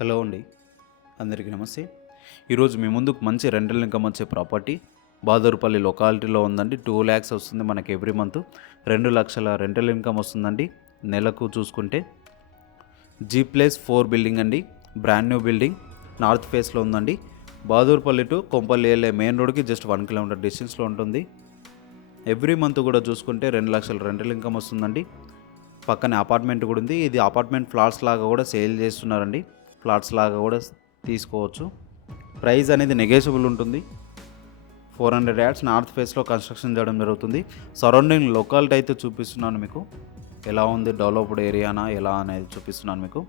Hello అండి, అందరికీ నమస్తే. ఈరోజు మీ ముందుకు మంచి రెంటల్ ఇన్కమ్ వచ్చే ప్రాపర్టీ బహదూర్పల్లి లొకాలిటీలో ఉందండి. 2 lakhs వస్తుంది మనకి ఎవ్రీ మంత్. 2 లక్షల రెంటల్ ఇన్కమ్ వస్తుందండి నెలకు చూసుకుంటే. G+4 బిల్డింగ్ అండి, బ్రాండ్ న్యూ బిల్డింగ్, నార్త్ ఫేస్లో ఉందండి. బహదూర్పల్లి టు కొంపల్లి వెళ్ళే మెయిన్ రోడ్కి జస్ట్ 1 kilometer డిస్టెన్స్లో ఉంటుంది. ఎవ్రీ మంత్ కూడా చూసుకుంటే 2 లక్షల రెంటల్ ఇన్కమ్ వస్తుందండి. పక్కనే అపార్ట్మెంట్ కూడా ఉంది. ఇది అపార్ట్మెంట్ ఫ్లాట్స్ లాగా కూడా సేల్ చేస్తున్నారండి. ఫ్లాట్స్ లాగా కూడా తీసుకోవచ్చు. ప్రైస్ అనేది నెగోషియబుల్ ఉంటుంది. 400 yards నార్త్ ఫేస్లో కన్స్ట్రక్షన్ చేయడం జరుగుతుంది. సరౌండింగ్ లొకాలిటీ అయితే చూపిస్తున్నాను మీకు, ఎలా ఉంది, డెవలప్డ్ ఏరియానా ఎలా అనేది చూపిస్తున్నాను మీకు.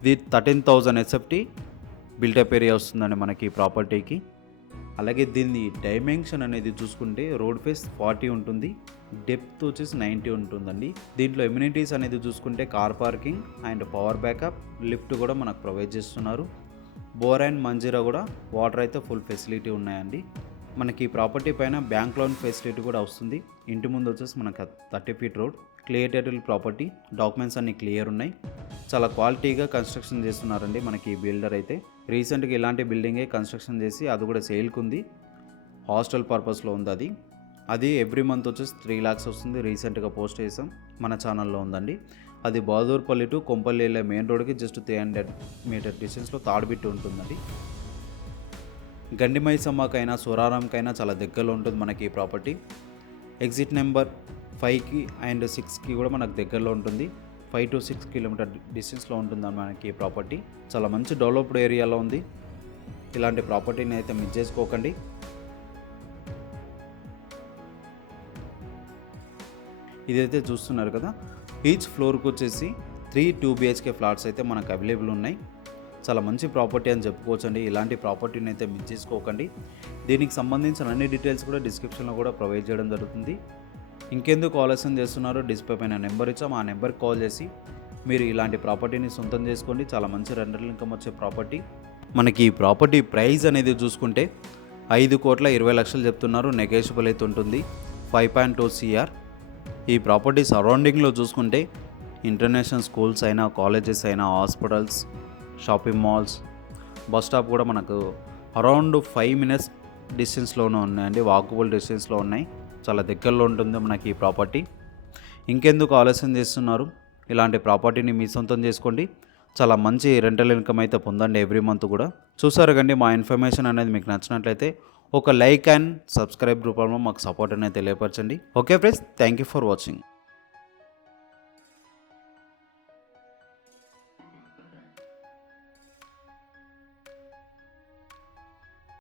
ఇది 13,000 SFT బిల్టప్ ఏరియా వస్తుందండి మనకి ఈ ప్రాపర్టీకి. అలాగే దీన్ని డైమెన్షన్ అనేది చూసుకుంటే రోడ్ ఫేస్ 40 ఉంటుంది, డెప్త్ వచ్చేసి 90 ఉంటుందండి. దీంట్లో ఎమ్యూనిటీస్ అనేది చూసుకుంటే car parking and power backup, lift కూడా మనకు ప్రొవైడ్ చేస్తున్నారు. బోర్ అండ్ మంజీరా కూడా వాటర్ అయితే ఫుల్ ఫెసిలిటీ ఉన్నాయండి. మనకి ఈ ప్రాపర్టీ పైన బ్యాంక్ లోన్ ఫెసిలిటీ కూడా వస్తుంది. ఇంటి ముందు వచ్చేసి మనకు 30 feet road, clear title property, documents అన్నీ క్లియర్ ఉన్నాయి. చాలా క్వాలిటీగా కన్స్ట్రక్షన్ చేస్తున్నారండి మనకి ఈ బిల్డర్ అయితే. రీసెంట్గా ఇలాంటి బిల్డింగే కన్స్ట్రక్షన్ చేసి అది కూడా సేల్కి ఉంది. హాస్టల్ పర్పస్లో ఉంది అది ఎవ్రీ మంత్ వచ్చేసి 3 lakhs వస్తుంది. రీసెంట్గా పోస్ట్ చేసాం, మన ఛానల్లో ఉందండి. అది బహదూర్పల్లి టు కొంపల్లి వెళ్ళే మెయిన్ రోడ్కి జస్ట్ 300 meter డిస్టెన్స్లో తాడుబిట్టు ఉంటుందండి. గండి మైసమ్మకైనా సురారంకైనా చాలా దగ్గరలో ఉంటుంది మనకి ఈ ప్రాపర్టీ. ఎగ్జిట్ నెంబర్ 5కి అండ్ 6కి కూడా మనకు దగ్గరలో ఉంటుంది. 5 to 6 kilometer డిస్టెన్స్లో ఉంటుంది మనకి ఈ ప్రాపర్టీ. చాలా మంచి డెవలప్డ్ ఏరియాలో ఉంది. ఇలాంటి ప్రాపర్టీని అయితే మిస్ చేసుకోకండి. ఇదైతే చూస్తున్నారు కదా, ఈచ్ ఫ్లోర్కి వచ్చేసి 3 2 BHK ఫ్లాట్స్ అయితే మనకు అవైలబుల్ ఉన్నాయి. చాలా మంచి ప్రాపర్టీ అని చెప్పుకోవచ్చండి. ఇలాంటి ప్రాపర్టీని అయితే మిస్ చేసుకోకండి. దీనికి సంబంధించిన అన్ని డీటెయిల్స్ కూడా డిస్క్రిప్షన్లో కూడా ప్రొవైడ్ చేయడం జరుగుతుంది. ఇంకెందుకు ఆలస్యం చేస్తున్నారు, డిస్ప్లే పైన నెంబర్ ఇచ్చాం, ఆ నెంబర్కి కాల్ చేసి మీరు ఇలాంటి ప్రాపర్టీని సొంతం చేసుకోండి. చాలా మంచి రెంటల్ ఇన్కమ్ వచ్చే ప్రాపర్టీ. మనకి ఈ ప్రాపర్టీ ప్రైస్ అనేది చూసుకుంటే 5,20,00,000 చెప్తున్నారు. నెగోషియబుల్ అయితే ఉంటుంది. 5.2 CR. ఈ ప్రాపర్టీ సరౌండింగ్లో చూసుకుంటే ఇంటర్నేషనల్ స్కూల్స్ అయినా, కాలేజెస్ అయినా, hospitals, shopping malls, bus stop కూడా మనకు అరౌండ్ 5 minutes డిస్టెన్స్లోనే ఉన్నాయండి. వాకబుల్ డిస్టెన్స్లో ఉన్నాయి. చాలా దగ్గరలో ఉంటుంది మనకి ఈ ప్రాపర్టీ. ఇంకెందుకు ఆలస్యం చేస్తున్నారు, ఇలాంటి ప్రాపర్టీని మీ సొంతం చేసుకోండి. చాలా మంచి రెంటల్ ఇన్కమ్ అయితే పొందండి ఎవ్రీ మంత్ కూడా. చూసారు కండి, మా ఇన్ఫర్మేషన్ అనేది మీకు నచ్చినట్లయితే ఒక లైక్ అండ్ సబ్స్క్రైబ్ రూపంలో మాకు సపోర్ట్ అనేది తెలియపరచండి. Okay friends, thank you for watching.